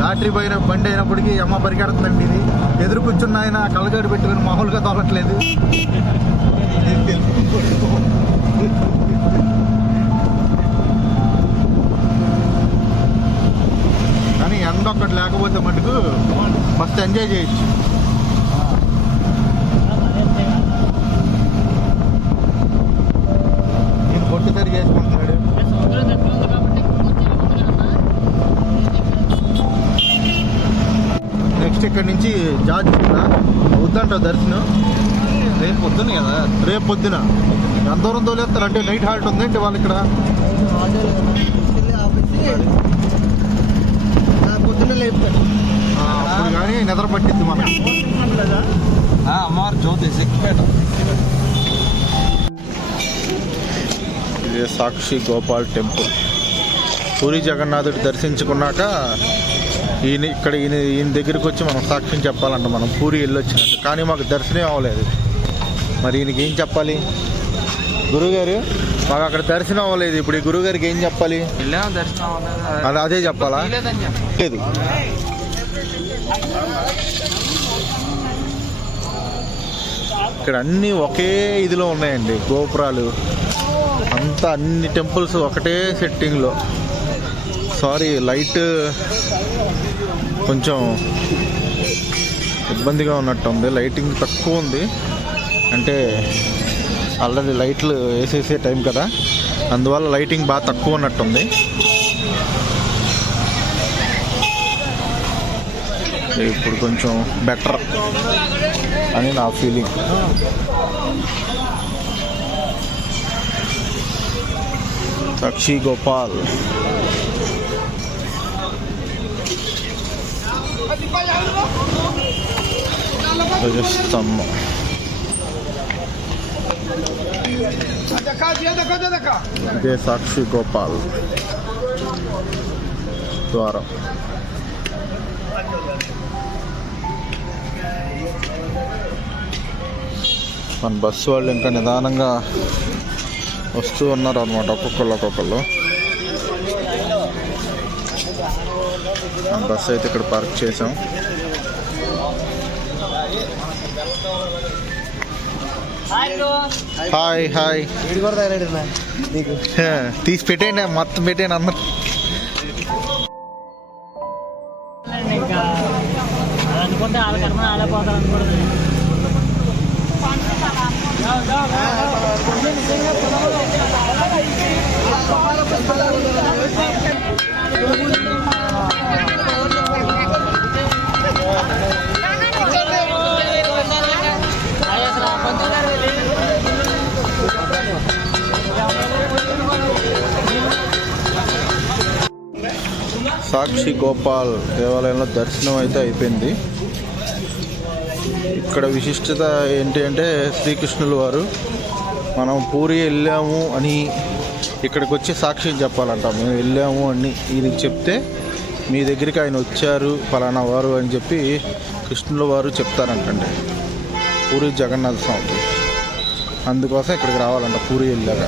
బ్యాటరీ పోయిన బండి అయినప్పటికీ అమ్మ పరిగెడుతుందండి. ఇది ఎదురు కూర్చున్న ఆయన కళ్ళజోడు పెట్టుకుని మామూలుగా తోలట్లేదు. కానీ ఎండ ఒక్కటి లేకపోతే మటుకు మస్తు ఎంజాయ్ చేయొచ్చు. నేను పొట్టు సరి చేసుకుంటున్నాడు. నెక్స్ట్ ఇక్కడ నుంచి జార్జ్ అవుద్దంటావు దర్శనం రేపు పొద్దున కదా. రేపు పొద్దున ఎంత దూరం తోలేస్తారు అంటే నైట్ హాల్ట్ ఉంది అంటే వాళ్ళు ఇక్కడ పొద్దున్న లేపుతాడు అప్పుడు కానీ నిద్ర పట్టింది మనకి. అమ్మవారు జ్యోతి సిక్కిపేట. ఇది సాక్షి గోపాల్ టెంపుల్. పూరి జగన్నాథుడు దర్శించుకున్నాక ఈయన దగ్గరికి వచ్చి మనం సాక్ష్యం చెప్పాలంట. మనం పూరి వెళ్ళొచ్చినట్టు, కానీ మాకు దర్శనం అవ్వలేదు. మరి ఈయనకి ఏం చెప్పాలి? గురువుగారు మాకు అక్కడ దర్శనం అవ్వలేదు, ఇప్పుడు ఈ గురువుగారికి ఏం చెప్పాలి? అదే చెప్పాలా? లేదు, ఇక్కడ అన్నీ ఒకే ఇదిలో ఉన్నాయండి. గోపురాలు అంతా, అన్ని టెంపుల్స్ ఒకటే సెట్టింగ్లో. సారీ, లైట్ కొంచెం ఇబ్బందిగా ఉన్నట్టుంది. లైటింగ్ తక్కువ ఉంది, అంటే ఆల్రెడీ లైట్లు వేసేసే టైం కదా, అందువల్ల లైటింగ్ బాగా తక్కువ ఉన్నట్టుంది. ఇప్పుడు కొంచెం బెటర్ అని నా ఫీలింగ్. సాక్షి గోపాల్. ధ్వజస్తంభం. ఇదే సాక్షి గోపాల్ ద్వారం. మన బస్సు వాళ్ళు ఇంకా నిదానంగా వస్తూ ఉన్నారు అన్నమాట, ఒక్కొక్కళ్ళు. బస్సు అయితే ఇక్కడ పార్క్ చేసాం. Hi hi. తీసి పెట్టేయండి, మొత్తం పెట్టేయండి అందరు. అనుకుంటే వాళ్ళ కర్మ వాళ్ళే పోతారు అనుకోండి. సాక్షి గోపాల్ దేవాలయంలో దర్శనం అయితే అయిపోయింది. ఇక్కడ విశిష్టత ఏంటి అంటే, శ్రీకృష్ణుల వారు మనం పూరి వెళ్ళాము అని ఇక్కడికి వచ్చి సాక్ష్యం చెప్పాలంట. మేము వెళ్ళాము అని ఈయనకి చెప్తే మీ దగ్గరికి ఆయన వచ్చారు ఫలానా వారు అని చెప్పి కృష్ణుల వారు చెప్తారంటండి పూరి జగన్నాథ స్వామికి. అందుకోసం ఇక్కడికి రావాలంట పూరి వెళ్ళాక.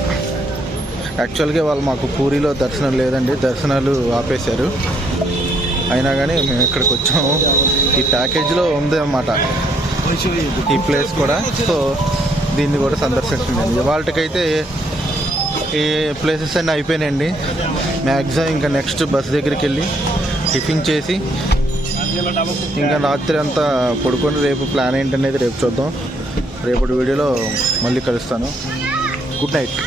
యాక్చువల్గా వాళ్ళు మాకు పూరిలో దర్శనం లేదండి, దర్శనాలు ఆపేశారు. అయినా కానీ మేము ఇక్కడికి వచ్చాము. ఈ ప్యాకేజీలో ఉంది అన్నమాట ఈ ప్లేస్ కూడా. సో దీన్ని కూడా సందర్శించండి. ఇవాళకైతే ఈ ప్లేసెస్ అన్నీ అయిపోయినాయండి. మ్యాక్సిమం ఇంకా నెక్స్ట్ బస్ దగ్గరికి వెళ్ళి టిఫిన్ చేసి ఇంకా రాత్రి అంతా పడుకొని రేపు ప్లాన్ ఏంటనేది రేపు చూద్దాం. రేపటి వీడియోలో మళ్ళీ కలుస్తాను. Good night.